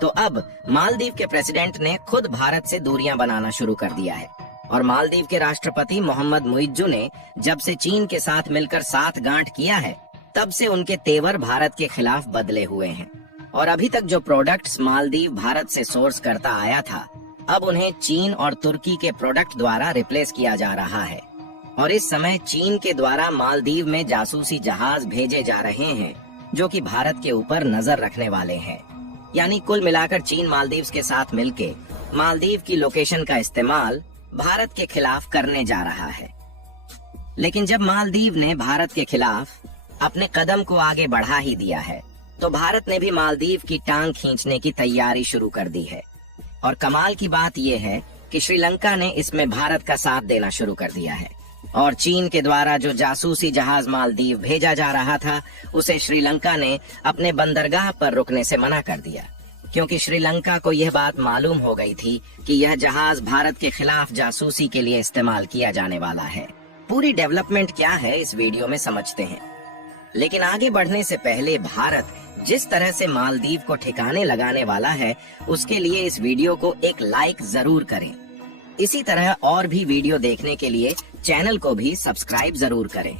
तो अब मालदीव के प्रेसिडेंट ने खुद भारत से दूरियां बनाना शुरू कर दिया है और मालदीव के राष्ट्रपति मोहम्मद मुइज्जू ने जब से चीन के साथ मिलकर साथ गांठ किया है, तब से उनके तेवर भारत के खिलाफ बदले हुए हैं। और अभी तक जो प्रोडक्ट्स मालदीव भारत से सोर्स करता आया था, अब उन्हें चीन और तुर्की के प्रोडक्ट द्वारा रिप्लेस किया जा रहा है। और इस समय चीन के द्वारा मालदीव में जासूसी जहाज भेजे जा रहे हैं जो कि भारत के ऊपर नजर रखने वाले हैं। यानी कुल मिलाकर चीन मालदीव के साथ मिलके मालदीव की लोकेशन का इस्तेमाल भारत के खिलाफ करने जा रहा है। लेकिन जब मालदीव ने भारत के खिलाफ अपने कदम को आगे बढ़ा ही दिया है, तो भारत ने भी मालदीव की टांग खींचने की तैयारी शुरू कर दी है। और कमाल की बात यह है कि श्रीलंका ने इसमें भारत का साथ देना शुरू कर दिया है और चीन के द्वारा जो जासूसी जहाज मालदीव भेजा जा रहा था, उसे श्रीलंका ने अपने बंदरगाह पर रुकने से मना कर दिया, क्योंकि श्रीलंका को यह बात मालूम हो गई थी कि यह जहाज भारत के खिलाफ जासूसी के लिए इस्तेमाल किया जाने वाला है। पूरी डेवलपमेंट क्या है इस वीडियो में समझते हैं। लेकिन आगे बढ़ने से पहले भारत जिस तरह से मालदीव को ठिकाने लगाने वाला है, उसके लिए इस वीडियो को एक लाइक जरूर करें। इसी तरह और भी वीडियो देखने के लिए चैनल को भी सब्सक्राइब जरूर करें।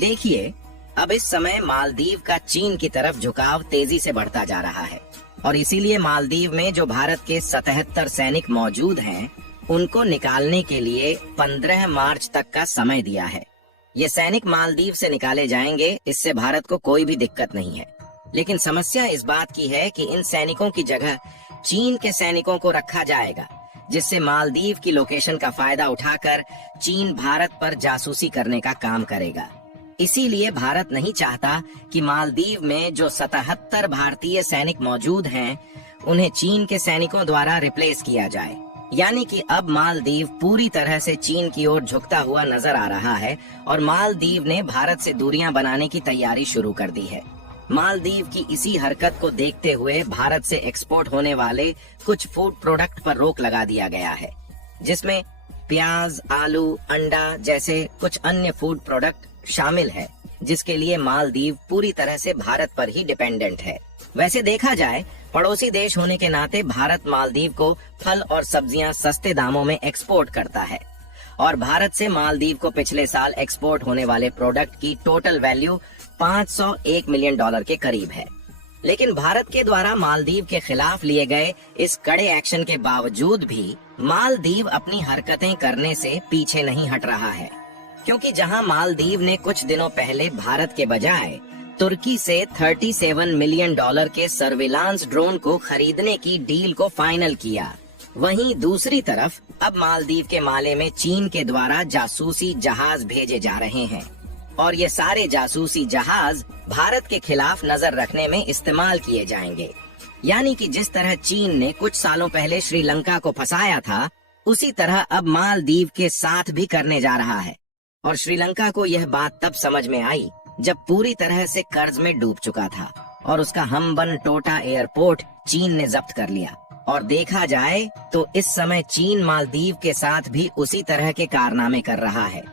देखिए, अब इस समय मालदीव का चीन की तरफ झुकाव तेजी से बढ़ता जा रहा है और इसीलिए मालदीव में जो भारत के 77 सैनिक मौजूद हैं, उनको निकालने के लिए 15 मार्च तक का समय दिया है। ये सैनिक मालदीव से निकाले जाएंगे, इससे भारत को कोई भी दिक्कत नहीं है। लेकिन समस्या इस बात की है कि इन सैनिकों की जगह चीन के सैनिकों को रखा जाएगा, जिससे मालदीव की लोकेशन का फायदा उठाकर चीन भारत पर जासूसी करने का काम करेगा। इसीलिए भारत नहीं चाहता कि मालदीव में जो 77 भारतीय सैनिक मौजूद हैं, उन्हें चीन के सैनिकों द्वारा रिप्लेस किया जाए। यानी कि अब मालदीव पूरी तरह से चीन की ओर झुकता हुआ नजर आ रहा है और मालदीव ने भारत से दूरियां बनाने की तैयारी शुरू कर दी है। मालदीव की इसी हरकत को देखते हुए भारत से एक्सपोर्ट होने वाले कुछ फूड प्रोडक्ट पर रोक लगा दिया गया है, जिसमें प्याज, आलू, अंडा जैसे कुछ अन्य फूड प्रोडक्ट शामिल है, जिसके लिए मालदीव पूरी तरह से भारत पर ही डिपेंडेंट है। वैसे देखा जाए, पड़ोसी देश होने के नाते भारत मालदीव को फल और सब्जियां सस्ते दामों में एक्सपोर्ट करता है और भारत से मालदीव को पिछले साल एक्सपोर्ट होने वाले प्रोडक्ट की टोटल वैल्यू $501 मिलियन के करीब है। लेकिन भारत के द्वारा मालदीव के खिलाफ लिए गए इस कड़े एक्शन के बावजूद भी मालदीव अपनी हरकतें करने से पीछे नहीं हट रहा है, क्योंकि जहां मालदीव ने कुछ दिनों पहले भारत के बजाय तुर्की से $37 मिलियन के सर्विलांस ड्रोन को खरीदने की डील को फाइनल किया, वहीं दूसरी तरफ अब मालदीव के माले में चीन के द्वारा जासूसी जहाज भेजे जा रहे हैं और ये सारे जासूसी जहाज भारत के खिलाफ नजर रखने में इस्तेमाल किए जाएंगे। यानी कि जिस तरह चीन ने कुछ सालों पहले श्रीलंका को फंसाया था, उसी तरह अब मालदीव के साथ भी करने जा रहा है। और श्रीलंका को यह बात तब समझ में आई जब पूरी तरह से कर्ज में डूब चुका था और उसका हम्बनटोटा एयरपोर्ट चीन ने जब्त कर लिया। और देखा जाए तो इस समय चीन मालदीव के साथ भी उसी तरह के कारनामे कर रहा है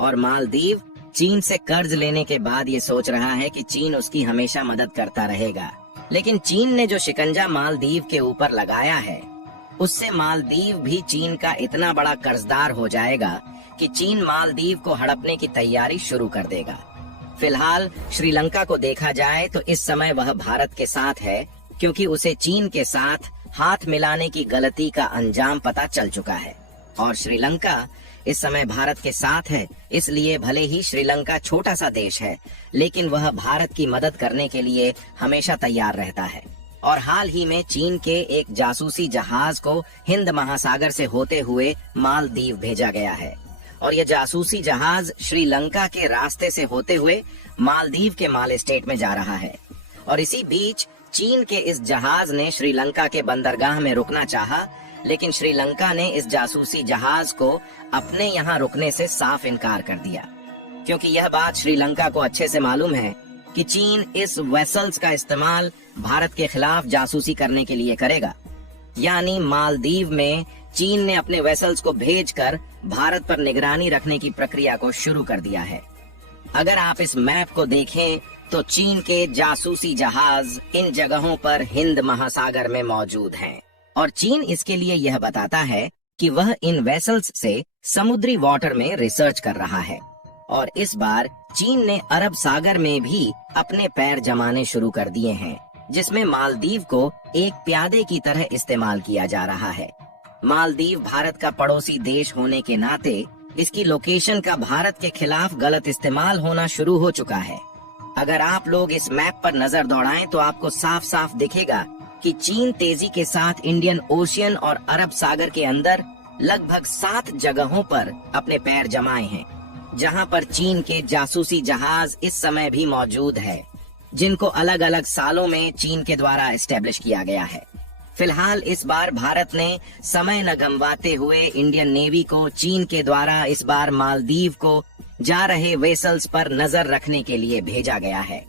और मालदीव चीन से कर्ज लेने के बाद ये सोच रहा है कि चीन उसकी हमेशा मदद करता रहेगा। लेकिन चीन ने जो शिकंजा मालदीव के ऊपर लगाया है, उससे मालदीव भी चीन का इतना बड़ा कर्जदार हो जाएगा कि चीन मालदीव को हड़पने की तैयारी शुरू कर देगा। फिलहाल श्रीलंका को देखा जाए तो इस समय वह भारत के साथ है, क्योंकि उसे चीन के साथ हाथ मिलाने की गलती का अंजाम पता चल चुका है और श्रीलंका इस समय भारत के साथ है। इसलिए भले ही श्रीलंका छोटा सा देश है, लेकिन वह भारत की मदद करने के लिए हमेशा तैयार रहता है। और हाल ही में चीन के एक जासूसी जहाज को हिंद महासागर से होते हुए मालदीव भेजा गया है और यह जासूसी जहाज श्रीलंका के रास्ते से होते हुए मालदीव के माले स्टेट में जा रहा है। और इसी बीच चीन के इस जहाज ने श्रीलंका के बंदरगाह में रुकना चाहा, लेकिन श्रीलंका ने इस जासूसी जहाज को अपने यहाँ रुकने से साफ इनकार कर दिया, क्योंकि यह बात श्रीलंका को अच्छे से मालूम है कि चीन इस वेसल्स का इस्तेमाल भारत के खिलाफ जासूसी करने के लिए करेगा। यानी मालदीव में चीन ने अपने वेसल्स को भेजकर भारत पर निगरानी रखने की प्रक्रिया को शुरू कर दिया है। अगर आप इस मैप को देखें तो चीन के जासूसी जहाज इन जगहों पर हिंद महासागर में मौजूद हैं और चीन इसके लिए यह बताता है कि वह इन वेसल्स से समुद्री वाटर में रिसर्च कर रहा है। और इस बार चीन ने अरब सागर में भी अपने पैर जमाने शुरू कर दिए हैं, जिसमें मालदीव को एक प्यादे की तरह इस्तेमाल किया जा रहा है। मालदीव भारत का पड़ोसी देश होने के नाते इसकी लोकेशन का भारत के खिलाफ गलत इस्तेमाल होना शुरू हो चुका है। अगर आप लोग इस मैप पर नजर दौड़ाएं तो आपको साफ साफ दिखेगा कि चीन तेजी के साथ इंडियन ओशियन और अरब सागर के अंदर लगभग 7 जगहों पर अपने पैर जमाए हैं, जहां पर चीन के जासूसी जहाज इस समय भी मौजूद है, जिनको अलग अलग सालों में चीन के द्वारा एस्टेब्लिश किया गया है। फिलहाल इस बार भारत ने समय न गंवाते हुए इंडियन नेवी को चीन के द्वारा इस बार मालदीव को जा रहे वेसल्स पर नजर रखने के लिए भेजा गया है।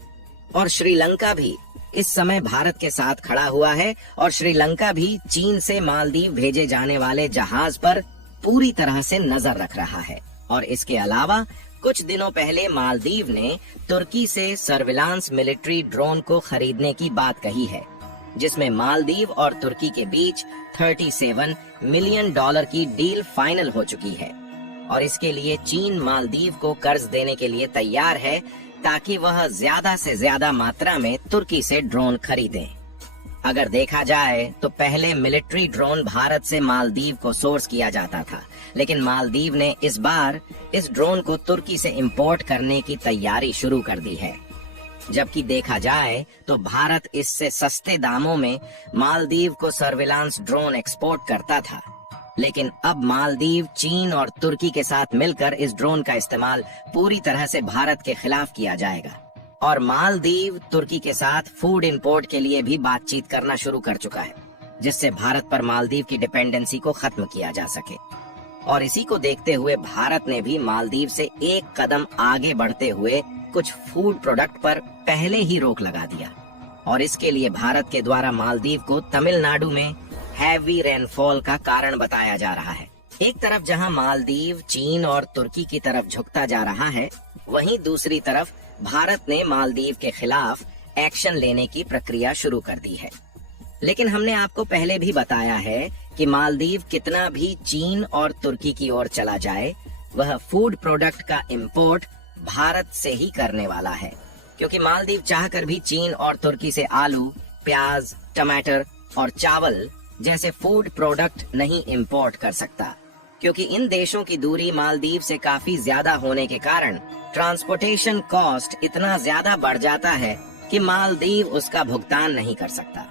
और श्रीलंका भी इस समय भारत के साथ खड़ा हुआ है और श्रीलंका भी चीन से मालदीव भेजे जाने वाले जहाज पर पूरी तरह से नजर रख रहा है। और इसके अलावा कुछ दिनों पहले मालदीव ने तुर्की से सर्विलांस मिलिट्री ड्रोन को खरीदने की बात कही है, जिसमें मालदीव और तुर्की के बीच $37 मिलियन की डील फाइनल हो चुकी है। और इसके लिए चीन मालदीव को कर्ज देने के लिए तैयार है ताकि वह ज्यादा से ज्यादा मात्रा में तुर्की से ड्रोन खरीदे। अगर देखा जाए तो पहले मिलिट्री ड्रोन भारत से मालदीव को सोर्स किया जाता था, लेकिन मालदीव ने इस बार इस ड्रोन को तुर्की से इंपोर्ट करने की तैयारी शुरू कर दी है। जबकि देखा जाए तो भारत इससे सस्ते दामों में मालदीव को सर्विलांस ड्रोन एक्सपोर्ट करता था, लेकिन अब मालदीव चीन और तुर्की के साथ मिलकर इस ड्रोन का इस्तेमाल पूरी तरह से भारत के खिलाफ किया जाएगा। और मालदीव तुर्की के साथ फूड इंपोर्ट के लिए भी बातचीत करना शुरू कर चुका है, जिससे भारत पर मालदीव की डिपेंडेंसी को खत्म किया जा सके। और इसी को देखते हुए भारत ने भी मालदीव से एक कदम आगे बढ़ते हुए कुछ फूड प्रोडक्ट पर पहले ही रोक लगा दिया। और इसके लिए भारत के द्वारा मालदीव को तमिलनाडु में हैवी रेनफॉल का कारण बताया जा रहा है। एक तरफ जहां मालदीव चीन और तुर्की की तरफ झुकता जा रहा है, वहीं दूसरी तरफ भारत ने मालदीव के खिलाफ एक्शन लेने की प्रक्रिया शुरू कर दी है। लेकिन हमने आपको पहले भी बताया है कि मालदीव कितना भी चीन और तुर्की की ओर चला जाए, वह फूड प्रोडक्ट का इंपोर्ट भारत से ही करने वाला है, क्योंकि मालदीव चाहकर भी चीन और तुर्की से आलू, प्याज, टमाटर और चावल जैसे फूड प्रोडक्ट नहीं इंपोर्ट कर सकता, क्योंकि इन देशों की दूरी मालदीव से काफी ज्यादा होने के कारण ट्रांसपोर्टेशन कॉस्ट इतना ज्यादा बढ़ जाता है कि मालदीव उसका भुगतान नहीं कर सकता।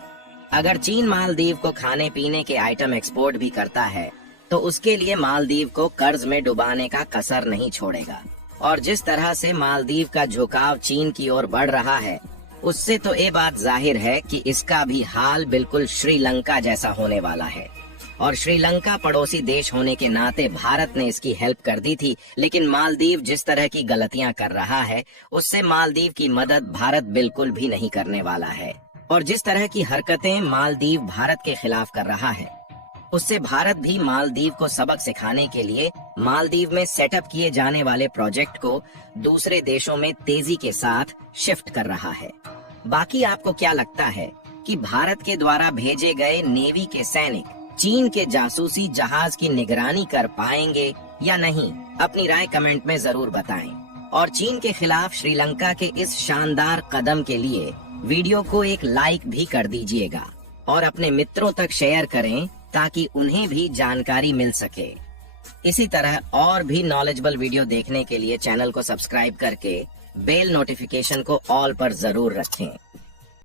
अगर चीन मालदीव को खाने पीने के आइटम एक्सपोर्ट भी करता है तो उसके लिए मालदीव को कर्ज में डुबाने का कसर नहीं छोड़ेगा। और जिस तरह से मालदीव का झुकाव चीन की ओर बढ़ रहा है, उससे तो ये बात जाहिर है कि इसका भी हाल बिल्कुल श्रीलंका जैसा होने वाला है। और श्रीलंका पड़ोसी देश होने के नाते भारत ने इसकी हेल्प कर दी थी, लेकिन मालदीव जिस तरह की गलतियां कर रहा है, उससे मालदीव की मदद भारत बिल्कुल भी नहीं करने वाला है। और जिस तरह की हरकतें मालदीव भारत के खिलाफ कर रहा है, उससे भारत भी मालदीव को सबक सिखाने के लिए मालदीव में सेटअप किए जाने वाले प्रोजेक्ट को दूसरे देशों में तेजी के साथ शिफ्ट कर रहा है। बाकी आपको क्या लगता है कि भारत के द्वारा भेजे गए नेवी के सैनिक चीन के जासूसी जहाज की निगरानी कर पाएंगे या नहीं? अपनी राय कमेंट में जरूर बताएं। और चीन के खिलाफ श्रीलंका के इस शानदार कदम के लिए वीडियो को एक लाइक भी कर दीजिएगा और अपने मित्रों तक शेयर करें ताकि उन्हें भी जानकारी मिल सके। इसी तरह और भी नॉलेजेबल वीडियो देखने के लिए चैनल को सब्सक्राइब करके बेल नोटिफिकेशन को ऑल पर जरूर रखें।